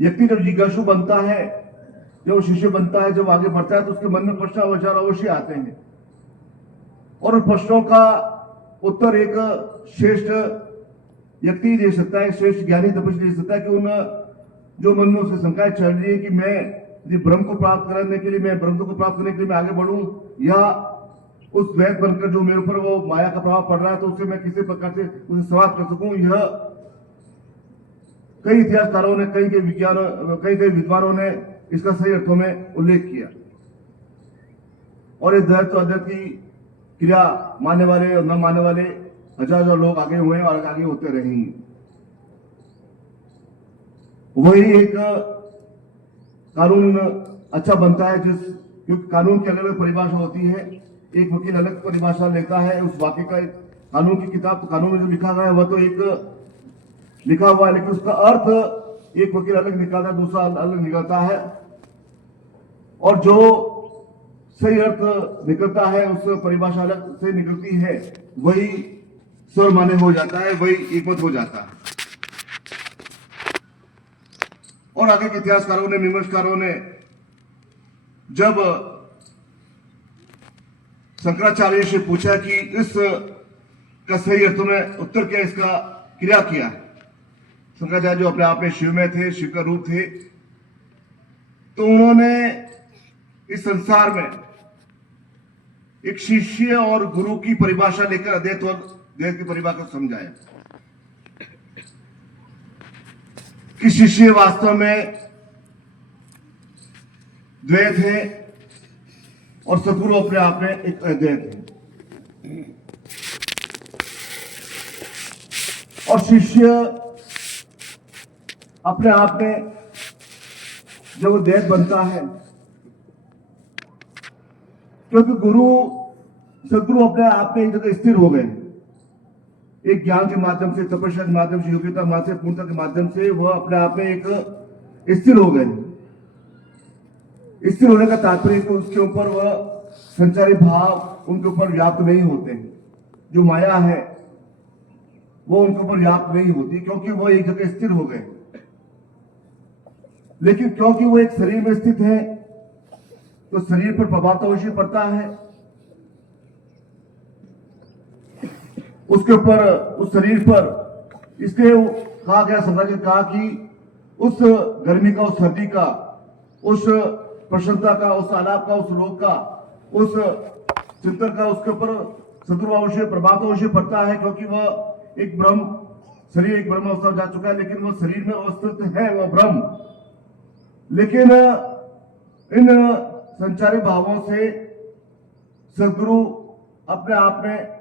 व्यक्ति जब जिज्ञासु बनता है, जब शिष्य बनता है, जब आगे बढ़ता है, तो उसके मन में प्रश्न विचार अवश्य आते हैं और उन प्रश्नों का उत्तर एक श्रेष्ठ व्यक्ति दे सकता है, श्रेष्ठ ज्ञानी तपस्वी दे सकता है कि उन जो मन में उसकी शंकाएं चल रही है कि मैं यदि ब्रह्म को प्राप्त करने के लिए, मैं ब्रह्म को प्राप्त करने के लिए मैं आगे बढ़ूं या उस द्वैत बनकर जो मेरे ऊपर वो माया का प्रभाव पड़ रहा है, तो उससे मैं किसी प्रकार से उसे समाप्त कर सकूं। यह कई इतिहासकारों ने, कई विद्वानों ने इसका सही अर्थों में उल्लेख किया और इस द्वैत अद्वैत की क्रिया मानने वाले और न मानने वाले हजार लोग आगे हुए और आगे होते रहेंगे। वही एक कानून अच्छा बनता है क्योंकि कानून की अलग अलग परिभाषा होती है। एक वकील अलग परिभाषा लेता है उस वाक्य का, कानून की किताब, कानून में जो लिखा गया है वह तो एक लिखा हुआ है, लेकिन उसका अर्थ एक वकील अलग निकालता है, दूसरा अलग निकलता है और जो सही अर्थ निकलता है उस परिभाषा अलग से निकलती है, वही सर्वमान्य हो जाता है, वही एकमत हो जाता है। और आगे के इतिहासकारों ने, मीमांसकारों ने जब शंकराचार्य से पूछा कि इस का सही अर्थ में उत्तर क्या, इसका क्रिया किया, शंकराचार्य जो अपने आप में शिव में थे, शिव का रूप थे, तो उन्होंने इस संसार में एक शिष्य और गुरु की परिभाषा लेकर अद्वैत और द्वैत की परिभाषा को समझाया कि शिष्य वास्तव में द्वैत है और सद्गुरु अपने आप में एक अद्वैत है। और शिष्य अपने आप में जब वो द्वैत बनता है, क्योंकि सद्गुरु अपने आप में एक जगह स्थिर हो गए, एक ज्ञान के माध्यम से, तपस्या के माध्यम से, योग्यता माध्यम से, पूर्णता के माध्यम से वह अपने आप में एक स्थिर हो गए। स्थिर होने का तात्पर्य कि उसके ऊपर वह संचारी भाव उनके ऊपर व्याप्त नहीं होते हैं, जो माया है वो उनके ऊपर व्याप्त नहीं होती, क्योंकि वो एक जगह स्थिर हो गए। लेकिन क्योंकि वो एक शरीर में स्थित है, तो शरीर पर प्रभाव तो अवश्य पड़ता है, उसके ऊपर, उस शरीर पर। इसलिए कहा गया, शंकराचार्य ने कहा कि उस गर्मी का, उस सर्दी का, उस प्रसन्नता का, उस आलाप का, उस रोग का, उस चिंतन का, उसके ऊपर सद्गुरु अवश्य प्रभाव तो अवश्य पड़ता है, क्योंकि वह एक ब्रह्म शरीर, एक ब्रह्म अवस्था जा चुका है, लेकिन वह शरीर में अवस्थित है, वह ब्रह्म। लेकिन इन संचारी भावों से सद्गुरु अपने आप में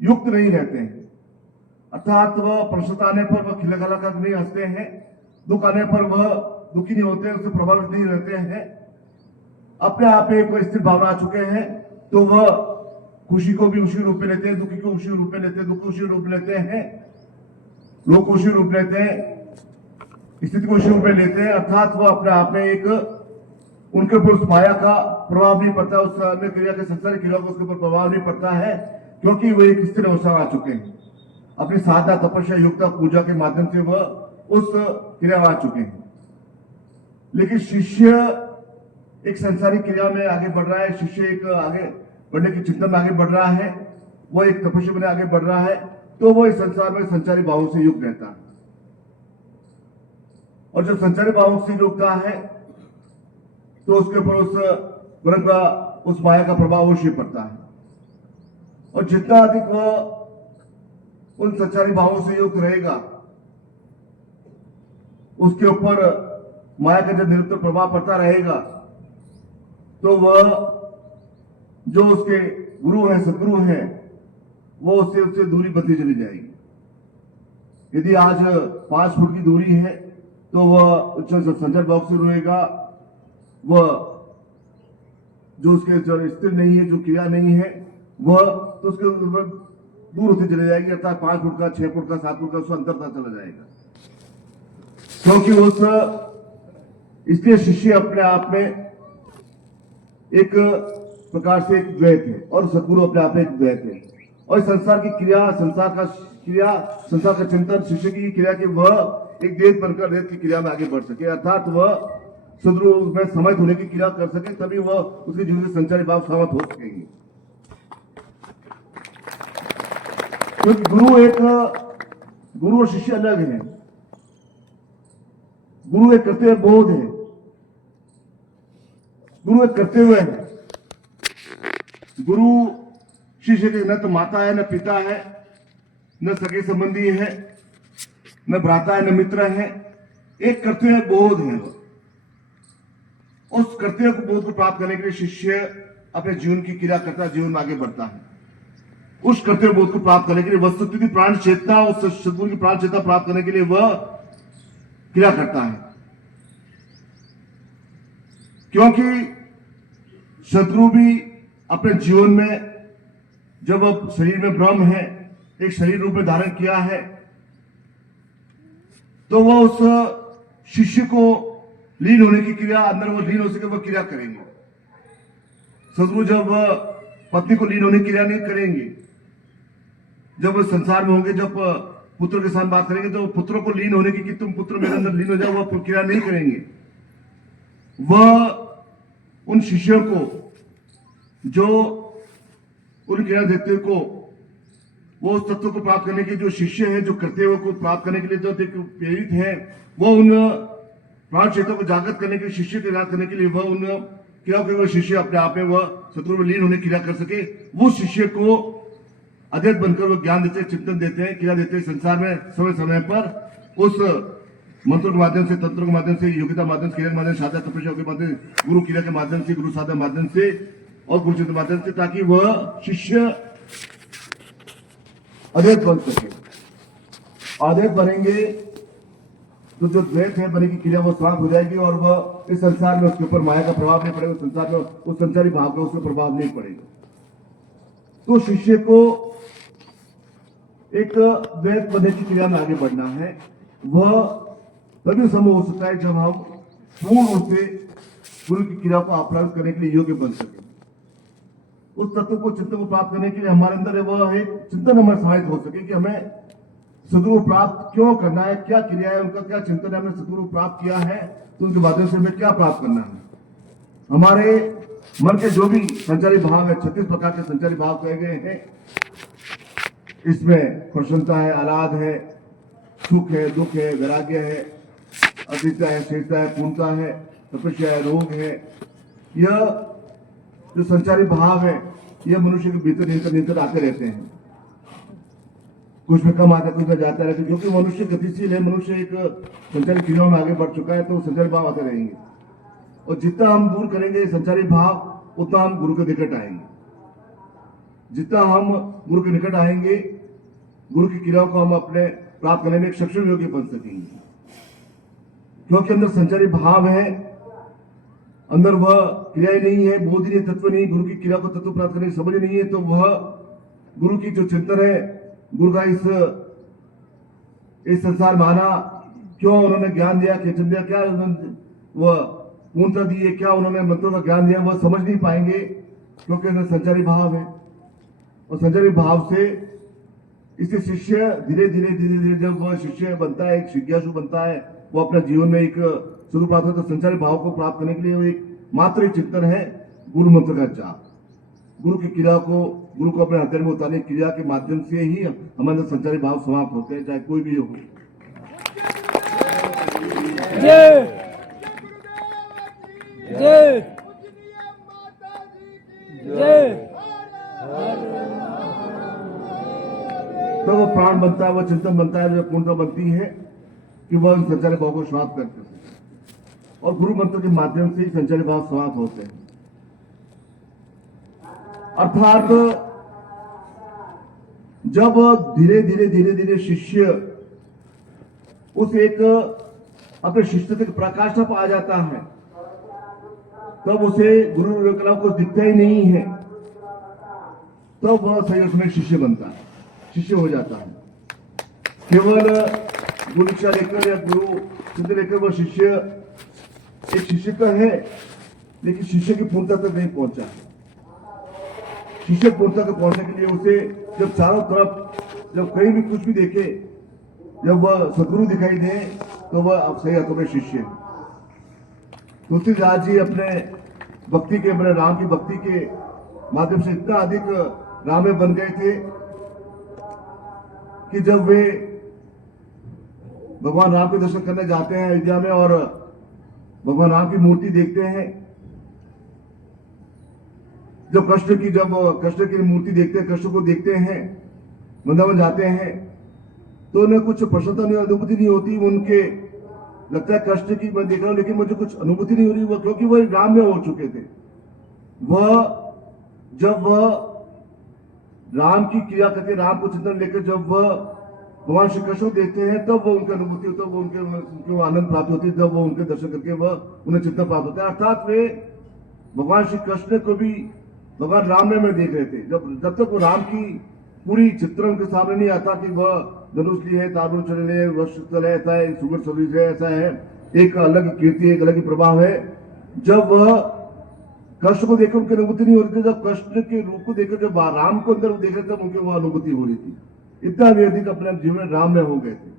युक्त नहीं रहते हैं, अर्थात वह प्रसन्नता आने पर वह खिलखिला कर नहीं हंसते हैं, दुख आने पर वह दुखी नहीं होते, उससे प्रभावित नहीं रहते हैं। अपने आप में कोई स्थिर भावना आ चुके हैं, तो वह खुशी को भी उसी रूप में लेते हैं, दुखी को उसी रूप में लेते हैं, दुख को उसी रूप में लेते हैं, लोग को उसी रूप लेते हैं, स्थिति को उसी रूप में लेते हैं। अर्थात वह अपने आप में एक, उनके ऊपर उस माया का प्रभाव नहीं पड़ता, उस अन्य क्रिया के संसारिक क्रिया का उसके ऊपर प्रभाव नहीं पड़ता है, क्योंकि वे एक स्थिर अवस्था में आ चुके हैं। अपनी साधना, तपस्या, योग्यता, पूजा के माध्यम से वह उस क्रिया में आ चुके हैं। लेकिन शिष्य एक संसारिक क्रिया में आगे बढ़ रहा है, शिष्य एक आगे बढ़ने के चिंतन में आगे बढ़ रहा है, वो एक तपस्या में आगे बढ़ रहा है, तो वो इस संसार में संचारी भावों से युक्त रहता है। और जब संचारी भावों से युक्ता है, तो उसके ऊपर उस ब्रह्म का, उस माया का प्रभाव अवश्य पड़ता है। और जितना अधिक वह उन संचारी भावों से युक्त रहेगा, उसके ऊपर माया का जब निरंतर प्रभाव पड़ता रहेगा, तो वह जो उसके गुरु हैं, सदगुरु हैं, वो उससे दूरी बढ़ती चली जाएगी। यदि आज 5 फुट की दूरी है, तो वह संचार भाव से रहेगा, वह जो उसके स्थिर नहीं है, जो क्रिया नहीं है, वह तो उसके दूर होती चले जाएगी, अर्थात 5 फुट का, 6 फुट का, 7 फुट का उसका अंतर था चला जाएगा। क्योंकि उस इसलिए शिष्य अपने आप में एक प्रकार से एक द्वैत है और सद्गुरु अपने आप में एक द्वैत है। और संसार की क्रिया, संसार का क्रिया, संसार का चिंतन, शिष्य की क्रिया की वह एक देश बनकर देश की क्रिया में आगे बढ़ सके, अर्थात वह सदरूप में समाहित होने की क्रिया कर सके, तभी वह उसके जीवन से संचारी भाव समाप्त हो सकेंगे। क्योंकि गुरु और शिष्य अलग है। गुरु एक कर्तव्य बोध है, गुरु एक कर्तव्य है। गुरु शिष्य के न तो माता है, न पिता है, न सगे संबंधी है, न भ्राता है, न मित्र है। एक कर्तव्य बोध है। उस कर्तव्य को बोध को प्राप्त करने के लिए शिष्य अपने जीवन की क्रिया करता है, जीवन में आगे बढ़ता है। उस कर्तव्य बोध को प्राप्त करने के लिए वस्तुस्थिति प्राण चेतना, उस सद्गुरु की प्राण चेतना प्राप्त करने के लिए वह क्रिया करता है। क्योंकि सद्गुरु भी अपने जीवन में जब अब शरीर में ब्रह्म है, एक शरीर रूप में धारण किया है, तो वह उस शिष्य को लीन होने की क्रिया, अंदर वो लीन हो सके वह क्रिया करेंगे। सद्गुरु जब पत्नी को लीन होने की क्रिया नहीं करेंगे, जब वो संसार में होंगे, जब पुत्र के साथ बात करेंगे तो पुत्रों को लीन होने की कि तुम पुत्र मेरे अंदर लीन हो जाओ, वह क्रिया नहीं करेंगे। वह उन शिष्यों को जो उन क्रिया देते को वो उस तत्व को प्राप्त करने के जो शिष्य है, जो कर्तव्य को प्राप्त करने के लिए जो प्रेरित है, वो उन प्राण क्षेत्रों को जागृत करने के लिए, शिष्य को याद करने के लिए वह उन क्रिया को, वह शिष्य अपने आप में वह सत्व में लीन होने की क्रिया कर सके। वो शिष्य को अध्यक्ष बनकर वो ज्ञान देते हैं, चिंतन देते हैं, क्रिया देते हैं। संसार में समय समय पर उस मंत्रों के माध्यम से, तंत्रों के माध्यम से, योग्यता माध्यम से, क्रिया के माध्यम से, साधना तपस्या के माध्यम से, गुरु क्रिया के माध्यम से, गुरु साधना माध्यम से और गुरु चिंतन माध्यम से, ताकि वह शिष्य अध्यक्ष बन सके। अध्यक्ष बनेंगे तो जो द्वैत है बनेगी क्रिया वो समाप्त हो जाएगी और वह इस संसार में उसके ऊपर माया का प्रभाव नहीं पड़ेगा, संसार में उस संसारी भाव का उसके प्रभाव नहीं पड़ेगा। तो शिष्य को एक द्वैत पद्धति की क्रिया में आगे बढ़ना है। वह तभी संभव हो सकता है जब हम पूर्ण रूप से गुरु की क्रिया को अपराध करने के लिए योग्य बन सके। उस तत्व को, चिंतन को प्राप्त करने के लिए हमारे अंदर वह एक चिंतन हमारे सहायक हो सके कि हमें सद्गुरु प्राप्त क्यों करना है, क्या क्रिया है, उनका क्या चिंतन है, हमने सद्गुरु प्राप्त किया है तो उनके माध्यम से हमें क्या प्राप्त करना है। हमारे मन के जो भी संचारी भाव है, 36 प्रकार के संचारी भाव कहे गए हैं। इसमें प्रसन्नता है, आह्लाद है, सुख है, दुख है, वैराग्य है, अतीता है, शेषता है, पूर्णता है, तपस्या है, रोग है। यह जो संचारी भाव है यह मनुष्य के भीतर निरंतर आते रहते हैं। कुछ में कम आता है, कुछ में जाता रहता है, क्योंकि मनुष्य गतिशील है। मनुष्य एक संचारी क्रियाओं में आगे बढ़ चुका है, तो संचारी भाव आते रहेंगे और जितना हम दूर करेंगे संचारी भाव उतना हम गुरु के निकट आएंगे। जितना हम गुरु के निकट आएंगे, गुरु की क्रियाओं को हम अपने प्राप्त करने में एक सक्षम योग्य बन सकेंगे। क्योंकि अंदर संचारी भाव है, अंदर वह क्रिया नहीं है, बोध नहीं, तत्व नहीं, गुरु की क्रिया को तत्व प्राप्त करने की समझ नहीं है, तो वह गुरु की जो चिंतन है, गुरु का इस संसार में आना, क्यों उन्होंने ज्ञान दिया, चिंतन दिया, क्या वह पूर्णता दी है, क्या उन्होंने मंत्रों का ज्ञान दिया, वह समझ नहीं पाएंगे क्योंकि अंदर संचारी भाव है। और संचारी भाव से इससे शिष्य धीरे धीरे जब वह शिष्य बनता है, एक जिज्ञासु बनता है, वो अपने जीवन में एक स्वरूप प्राप्त होता है। तो संचारी भाव को प्राप्त करने के लिए वो एक मात्र एक चिंतन है, गुरु मंत्र का जाप। गुरु की क्रिया को, गुरु को अपने हृदय में उतारने की क्रिया के माध्यम से ही हमारे संचारी भाव समाप्त होते हैं, चाहे कोई भी हो। जय जय जय। तो वो प्राण बनता है, वो चिंतन बनता है, जो पूर्णता बनती है कि वह संचारी भाव को समाप्त करते हैं। और गुरु मंत्र के माध्यम से ही संचारी भाव समाप्त होते हैं। अर्थात जब धीरे धीरे शिष्य उस एक अपने शिष्यता की प्रकाष्ठा पर आ जाता है, तब उसे गुरु के अलावा कुछ दिखता ही नहीं है, तब वह सही उसमें शिष्य बनता है, शिष्य हो जाता है। केवल गुरु दीक्षा लेकर या गुरु चिंतन लेकर वह शिष्य एक शिष्य का है, लेकिन शिष्य की पूर्णता तक नहीं पहुंचा। शिष्य पूर्णता तक पहुंचने के लिए उसे जब चारों तरफ जब कहीं भी कुछ भी देखे, जब वह सदगुरु दिखाई दे तो वह अब सही अर्थों में शिष्य है। तुलसीदास जी अपने भक्ति के, अपने राम की भक्ति के माध्यम से इतना अधिक राम में बन गए थे कि जब वे भगवान राम के दर्शन करने जाते हैं अयोध्या में और भगवान राम की मूर्ति देखते हैं, जब कृष्ण की मूर्ति देखते हैं, कृष्ण को देखते हैं, वृंदावन जाते हैं, तो उन्हें कुछ प्रसन्नता नहीं, अनुभूति नहीं होती। उनके लगता है कृष्ण की मैं देख रहा हूं लेकिन मुझे कुछ अनुभूति नहीं हो रही, वो क्योंकि वह राम में हो चुके थे। जब वह राम की क्रिया करके, राम को चिंतन लेकर जब वह भगवान श्री कृष्ण को देखते हैं, तब वो उनकी अनुभूति होती है, वो उनके आनंद प्राप्त होती है, जब वो उनके दर्शन करके वह उन्हें चिंतन प्राप्त होता है। अर्थात वे भगवान श्री कृष्ण को भी भगवान राम में देख रहे थे। जब तक वो राम की पूरी चित्र उनके सामने नहीं आता कि वह धनुष लिए है, ताबू चले, वर्ष चले, ऐसा है, सुगर सर्विस है, ऐसा है, एक अलग कीर्ति, एक अलग प्रभाव है। जब वह कृष्ण को देखकर उनकी अनुभूति नहीं हो रही थी, जब कृष्ण के रूप को देखकर जब राम को अंदर देख रहे थे, तब उनकी वह अनुभूति हो रही थी। इतना भी अधिक अपने जीवन राम में हो गए थे।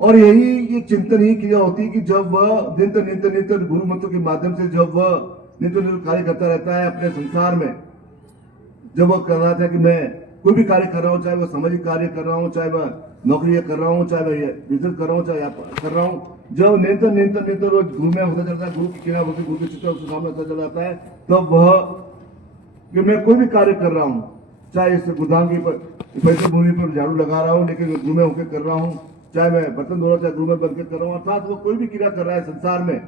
और यही ये चिंतन ही क्रिया होती है कि जब वह नित्य गुरु मंत्र के माध्यम से जब वह नित्य कार्य करता रहता है अपने संसार में, जब वह कर रहा था कि मैं कोई भी कार्य कर रहा हूं, चाहे वह सामाजिक कार्य कर रहा हूं, चाहे वह नौकरी कर रहा हूं, चाहे वह बिजनेस कर रहा हूं, चाहे कर रहा हूं, जब निरंतर रोज गुरु में होता चलता है, गुरु की क्रिया होती, गुरु के चित्र उसके सामने होता चला जाता है, तब वह कि मैं कोई भी कार्य कर रहा हूं, चाहे इस गोदाम की पैसे भूमि पर झाड़ू लगा रहा हूं लेकिन गुरु में होकर कर रहा हूं, चाहे मैं बर्तन धो रहा हूं, चाहे गुरु में बनकर कर रहा हूं, अर्थात वो कोई भी क्रिया कर रहा है संसार में,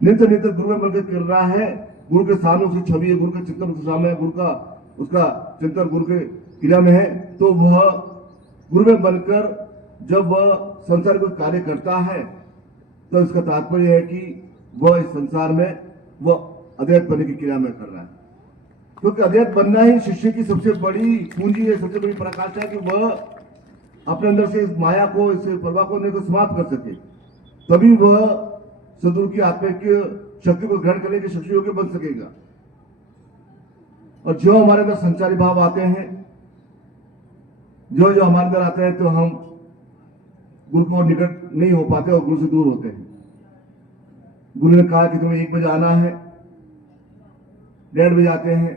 नित्य गुरु में बनकर कर रहा है। गुरु के सामने उसकी छवि है, गुरु के चिंतन उसके सामने है, गुरु का उसका चिंतन गुरु के क्रिया में है, तो वह गुरु में बनकर जब वह संसार को कार्य करता है, तो इसका तात्पर्य है कि वह इस संसार में वह अद्वैत बनने की क्रिया में कर रहा है। क्योंकि अद्वैत बनना ही शिष्य की सबसे बड़ी पूंजी है, सबसे बड़ी प्रकाश है कि वह अपने अंदर से इस माया को, इस प्रभा को समाप्त कर सके, तभी वह सदगुरु की आत्मिक शक्ति को ग्रहण करने के शिष्य योग्य बन सकेगा। और जो हमारे अंदर संचारी भाव आते हैं, जो हमारे अंदर आते हैं, तो हम गुरु को निकट नहीं हो पाते और गुरु से दूर होते हैं। गुरु ने कहा कि तुम्हें 1 बजे आना है, 1:30 बजे आते हैं,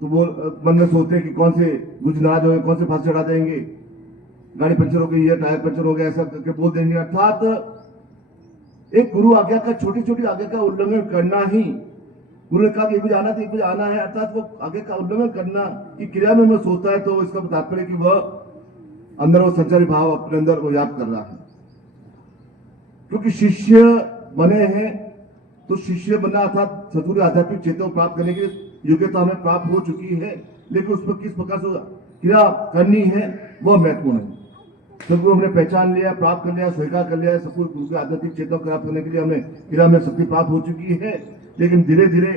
तो वो मन में सोचते हैं कि कौन से गुरु नाराज हो गए, कौन से फांसी चढ़ा देंगे, गाड़ी पंचर हो गई है, टायर पंचर हो गया, ऐसा करके बोल देंगे। अर्थात एक गुरु आज्ञा का, छोटी छोटी आज्ञा का उल्लंघन करना ही, गुरु ने कहा कि 1 बजे आना, तो 1 बजे आना है, अर्थात वो आज्ञा का उल्लंघन करना की क्रिया में मैं सोचता है, तो इसका तात्पर्य कि वह अंदर वो संचारी भाव अपने अंदर वो याद कर रहा है। क्योंकि शिष्य बने हैं, तो शिष्य बनना अर्थात सदगुरु आध्यात्मिक चेतना प्राप्त करने की योग्यता हमें प्राप्त हो चुकी है, लेकिन उस पर किस प्रकार से क्रिया करनी है वह महत्वपूर्ण है। सदगुरु हमने पहचान लिया, प्राप्त कर लिया, स्वीकार कर लिया, सब कुछ गुरु के आध्यात्मिक चेतना प्राप्त करने के लिए हमें क्रिया में शक्ति प्राप्त हो चुकी है। लेकिन धीरे धीरे,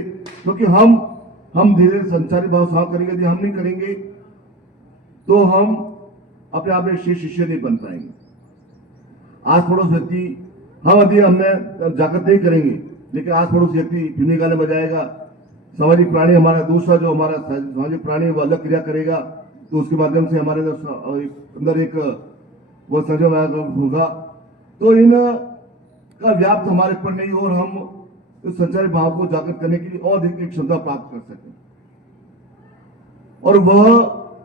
क्योंकि हम धीरे धीरे संचारी भाव साफ करेंगे, यदि हम नहीं करेंगे तो हम अपने आप में शिष्य नहीं बन पाएंगे। आस पड़ोस व्यक्ति, हम यदि हमें जागृत नहीं करेंगे, लेकिन आस पड़ोस व्यक्ति फिल्मी गाने बजाएगा, सामाजिक प्राणी हमारा दूसरा जो हमारा सामाजिक प्राणी वो अलग क्रिया करेगा, तो उसके माध्यम से हमारे अंदर एक वो संजय होगा, तो इन का व्याप्त हमारे पर नहीं हो और हम इस संचारी भाव को जागृत करने के लिए और अधिक क्षमता प्राप्त कर सकें। और वह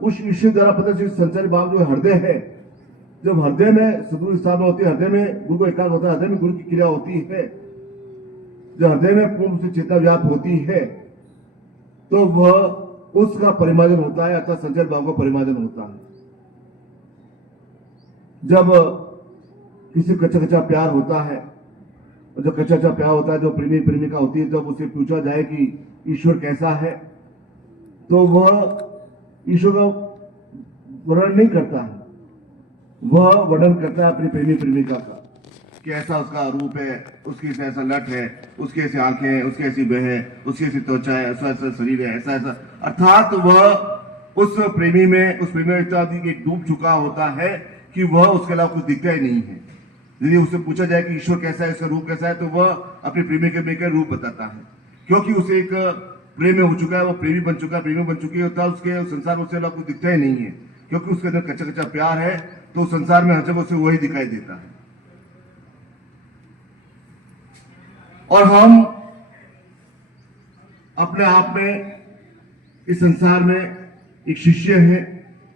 उस ईश्वर द्वारा पता चले संचारी भाव जो हृदय है, जब हृदय में सदगुरु स्थापना होती है, हृदय में गुरु को एकाग्र होता है, हृदय में गुरु की क्रिया होती है, जब हृदय में पूर्ण से चेतना व्याप्त होती है, तो वह उसका परिमार्जन होता है, अर्थात संचारी भाव का परिमार्जन होता है। जब किसी कच्चा कच्चा प्यार होता है, जो कच्चा कच्चा प्यार होता है, जो प्रेमी प्रेमिका होती है, जब उसे पूछा जाए कि ईश्वर कैसा है, तो वह ईश्वर का वर्णन नहीं करता है, वह वर्णन करता है अपनी प्रेमी प्रेमिका का, कि ऐसा उसका रूप है, उसकी ऐसा लट है, उसकी ऐसी आंखें हैं, उसकी ऐसी वह है, उसकी ऐसी त्वचा है, ऐसा ऐसा शरीर है, ऐसा ऐसा, अर्थात वह उस प्रेमी में इतना डूब चुका होता है कि वह उसके अलावा कुछ दिखता ही नहीं है। यदि उससे पूछा जाए कि ईश्वर कैसा है, इसका रूप कैसा है, तो वह अपने प्रेमी के रूप बताता है, क्योंकि उसे एक प्रेम में हो चुका है, वो प्रेमी बन चुका है, प्रेमी बन चुकी है, तब उसके संसार उससे अलग कुछ दिखता ही नहीं है, क्योंकि उसके अंदर कच्चा कच्चा प्यार है। तो संसार में हर जगह उसे वही दिखाई देता है। और हम अपने आप में इस संसार में एक शिष्य है,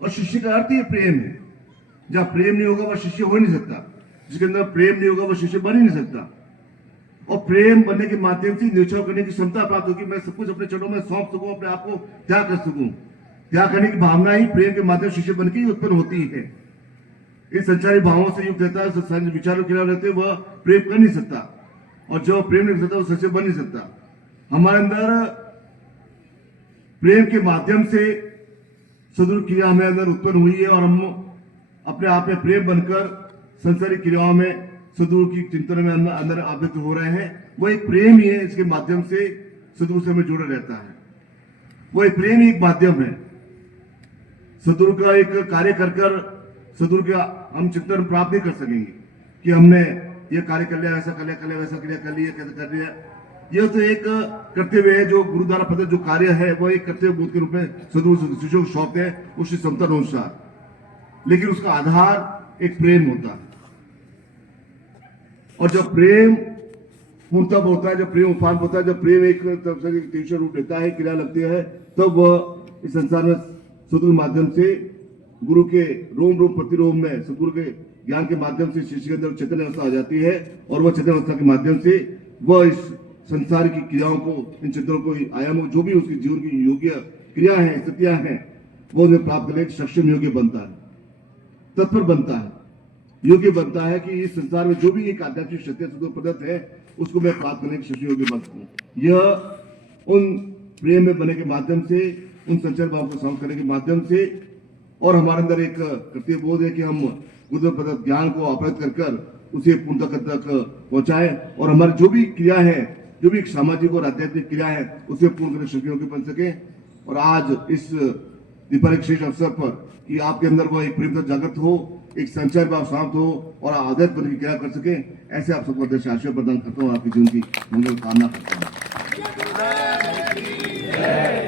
और शिष्य का अर्थ ही प्रेम है। जहां प्रेम नहीं होगा वह शिष्य हो नहीं सकता, जिसके अंदर प्रेम नहीं होगा वह शिष्य बन ही नहीं सकता। और प्रेम बनने के माध्यम से निश्चय करने की क्षमता प्राप्त होगी, मैं सब कुछ अपने चरणों में सौंप सकूं, अपने आप को त्याग कर सकूं। त्याग करने की भावना ही प्रेम के माध्यम से शिष्य बन के ही उत्पन्न होती है। इस संसारी भावों से युक्त रहता है, संसारी विचारों के खिलाफ रहते वह प्रेम कर नहीं सकता, और जो प्रेम नहीं कर सकता वो शिष्य बन नहीं सकता। हमारे अंदर प्रेम के माध्यम से सदुर क्रिया हमें अंदर उत्पन्न हुई है, और हम अपने आप में प्रेम बनकर संसारी क्रियाओं में सदगुरु की चिंतन में अंदर आबद्ध हो रहे हैं। वो एक प्रेम ही है, इसके माध्यम से सदगुरु से हमें जुड़ा रहता है। वो एक प्रेम ही एक माध्यम है। सदगुरु का एक कार्य कर सदगुरु का हम चिंतन प्राप्त नहीं कर सकेंगे कि हमने ये कार्य कर लिया, ऐसा कर लिया, कर लिया, वैसा कर लिया, कर लिया, कैसे कर लिया। यह तो एक कर्तव्य है जो गुरु द्वारा पद जो कार्य है वह एक कर्तव्य बोध के रूप में सदगुरु शिष्यों को सौंपते हैं उसकी क्षमता अनुसार, लेकिन उसका आधार एक प्रेम होता है। और जब प्रेम पूर्णतः होता है, जब प्रेम उफान होता है, जब प्रेम एक तीव्र रूप लेता है, क्रिया लगती है, तब वह इस संसार में सदगुरु माध्यम से गुरु के रोम रोम प्रतिरोम में सदगुरु के ज्ञान के माध्यम से शिष्य के अंदर चेतन अवस्था आ जाती है, और वह चेतन अवस्था के माध्यम से वह इस संसार की क्रियाओं को, इन चित्रों को, आयामों, जो भी उसके जीवन की योग्य क्रिया है, स्थितियां हैं, वो उन्हें प्राप्त करने सक्षम योग्य बनता है, तत्पर बनता है, योग्य बनता है कि इस संसार में जो भी एक आध्यात्मिक सत्य पदार्थ है उसको मैं प्राप्त करने की योग्य बन सकूं। यह उन प्रेम में बने के माध्यम से, उन संचार भाव को समाप्त करने के माध्यम से, और हमारे अंदर एक कर्तव्य बोध है कि हम गुरु पदार्थ ज्ञान को अपहृत कर उसे पूर्णता तक पहुंचाए, और हमारी जो भी क्रिया है, जो भी सामाजिक और आध्यात्मिक क्रिया है, उसे पूर्ण करने की योग्य बन सके। और आज इस दीपावली विशेष अवसर पर कि आपके अंदर वह एक प्रेम जागृत हो, एक संचार भाव शांत हो, और आदत पर क्रिया कर सके, ऐसे आप सबको अध्यक्ष आशीर्वाद प्रदान करता हूँ, आपकी जीवन की मंगल कामना करता हूँ।